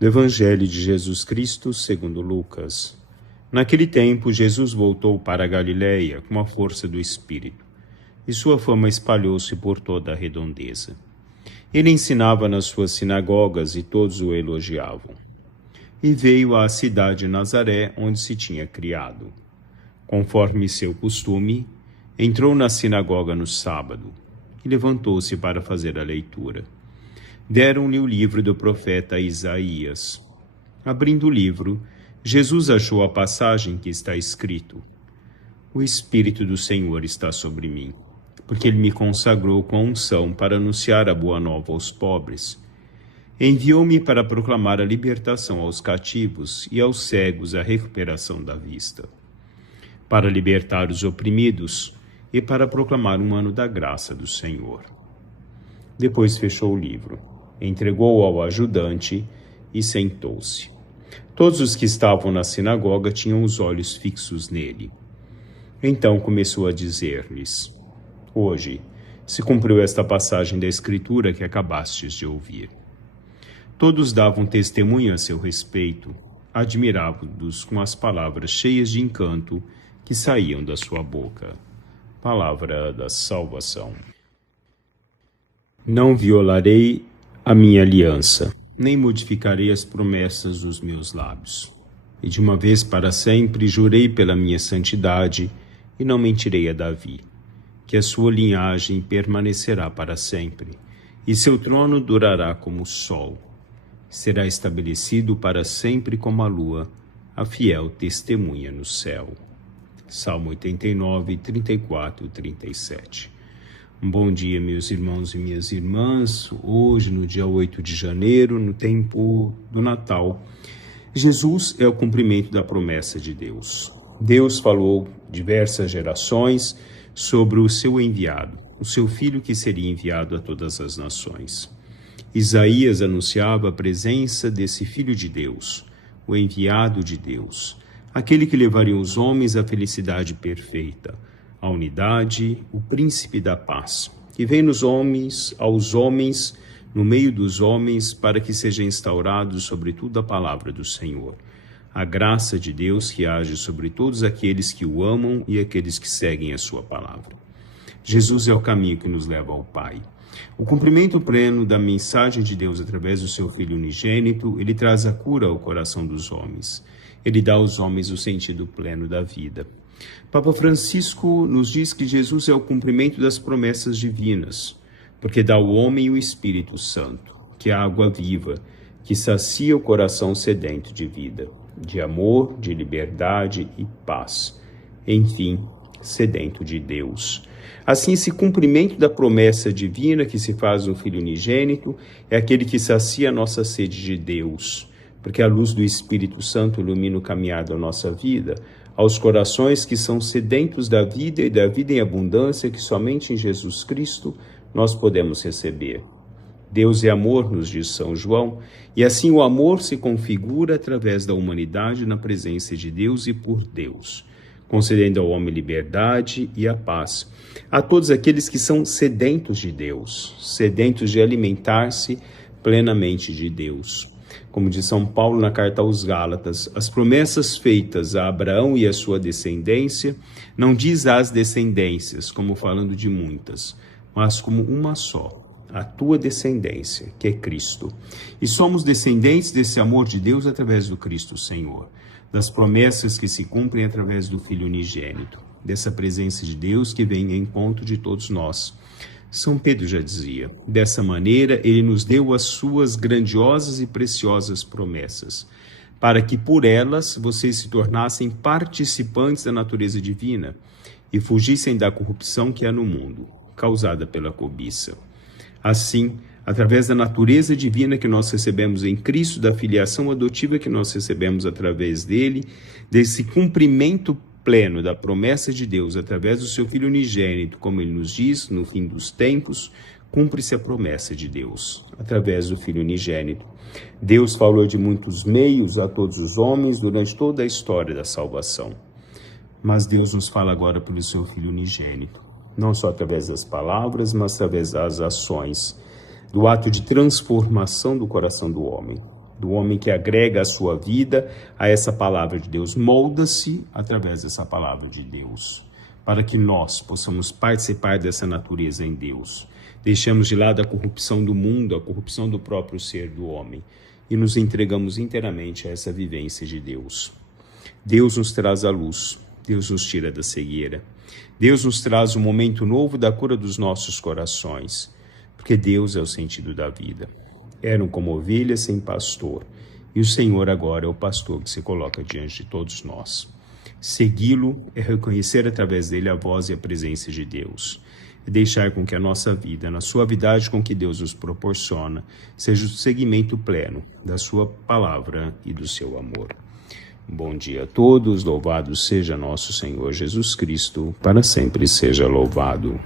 Do Evangelho de Jesus Cristo segundo Lucas. Naquele tempo, Jesus voltou para a Galiléia com a força do Espírito, e sua fama espalhou-se por toda a redondeza. Ele ensinava nas suas sinagogas e todos o elogiavam. E veio à cidade de Nazaré, onde se tinha criado. Conforme seu costume, entrou na sinagoga no sábado e levantou-se para fazer a leitura. Deram-lhe o livro do profeta Isaías. Abrindo o livro, Jesus achou a passagem que está escrito: O Espírito do Senhor está sobre mim, porque ele me consagrou com a unção para anunciar a boa nova aos pobres. Enviou-me para proclamar a libertação aos cativos e aos cegos a recuperação da vista, para libertar os oprimidos e para proclamar um ano da graça do Senhor. Depois fechou o livro, entregou-o ao ajudante e sentou-se. Todos os que estavam na sinagoga tinham os olhos fixos nele. Então começou a dizer-lhes: Hoje se cumpriu esta passagem da Escritura que acabastes de ouvir. Todos davam testemunho a seu respeito, admirados com as palavras cheias de encanto que saíam da sua boca. Palavra da salvação. Não violarei a minha aliança, nem modificarei as promessas dos meus lábios. E de uma vez para sempre jurei pela minha santidade e não mentirei a Davi, que a sua linhagem permanecerá para sempre, e seu trono durará como o sol. Será estabelecido para sempre como a lua, a fiel testemunha no céu. Salmo 89, 34 e 37. Bom dia, meus irmãos e minhas irmãs. Hoje, no dia 8 de janeiro, no tempo do Natal, Jesus é o cumprimento da promessa de Deus. Deus falou diversas gerações sobre o seu enviado, o seu filho que seria enviado a todas as nações. Isaías anunciava a presença desse filho de Deus, o enviado de Deus, aquele que levaria os homens à felicidade perfeita, a unidade, o príncipe da paz, que vem aos homens, no meio dos homens, para que seja instaurado sobre tudo a palavra do Senhor. A graça de Deus que age sobre todos aqueles que o amam e aqueles que seguem a sua palavra. Jesus é o caminho que nos leva ao Pai. O cumprimento pleno da mensagem de Deus através do seu Filho unigênito, ele traz a cura ao coração dos homens. Ele dá aos homens o sentido pleno da vida. Papa Francisco nos diz que Jesus é o cumprimento das promessas divinas, porque dá ao homem o Espírito Santo, que é a água viva, que sacia o coração sedento de vida, de amor, de liberdade e paz. Enfim, sedento de Deus. Assim, esse cumprimento da promessa divina que se faz no Filho unigênito é aquele que sacia a nossa sede de Deus, porque a luz do Espírito Santo ilumina o caminhar da nossa vida aos corações que são sedentos da vida e da vida em abundância que somente em Jesus Cristo nós podemos receber. Deus é amor, nos diz São João, e assim o amor se configura através da humanidade na presença de Deus e por Deus, concedendo ao homem liberdade e a paz, a todos aqueles que são sedentos de Deus, sedentos de alimentar-se plenamente de Deus. Como diz São Paulo na carta aos Gálatas, as promessas feitas a Abraão e a sua descendência, não diz as descendências, como falando de muitas, mas como uma só, a tua descendência, que é Cristo. E somos descendentes desse amor de Deus através do Cristo Senhor, das promessas que se cumprem através do Filho unigênito, dessa presença de Deus que vem em encontro de todos nós. São Pedro já dizia, dessa maneira ele nos deu as suas grandiosas e preciosas promessas, para que por elas vocês se tornassem participantes da natureza divina e fugissem da corrupção que há no mundo, causada pela cobiça. Assim, através da natureza divina que nós recebemos em Cristo, da filiação adotiva que nós recebemos através dele, desse cumprimento pleno da promessa de Deus através do seu Filho unigênito, como ele nos diz, no fim dos tempos, cumpre-se a promessa de Deus, através do Filho unigênito. Deus falou de muitos meios a todos os homens durante toda a história da salvação. Mas Deus nos fala agora pelo seu Filho unigênito, não só através das palavras, mas através das ações, do ato de transformação do coração do homem. do homem que agrega a sua vida a essa palavra de Deus. Molda-se através dessa palavra de Deus, para que nós possamos participar dessa natureza em Deus. Deixamos de lado a corrupção do mundo, a corrupção do próprio ser do homem, e nos entregamos inteiramente a essa vivência de Deus. Deus nos traz a luz, Deus nos tira da cegueira. Deus nos traz um momento novo da cura dos nossos corações, porque Deus é o sentido da vida. Eram como ovelhas sem pastor, e o Senhor agora é o pastor que se coloca diante de todos nós. Segui-lo é reconhecer através dele a voz e a presença de Deus, e deixar com que a nossa vida, na suavidade com que Deus nos proporciona, seja o seguimento pleno da sua palavra e do seu amor. Bom dia a todos, louvado seja nosso Senhor Jesus Cristo, para sempre seja louvado.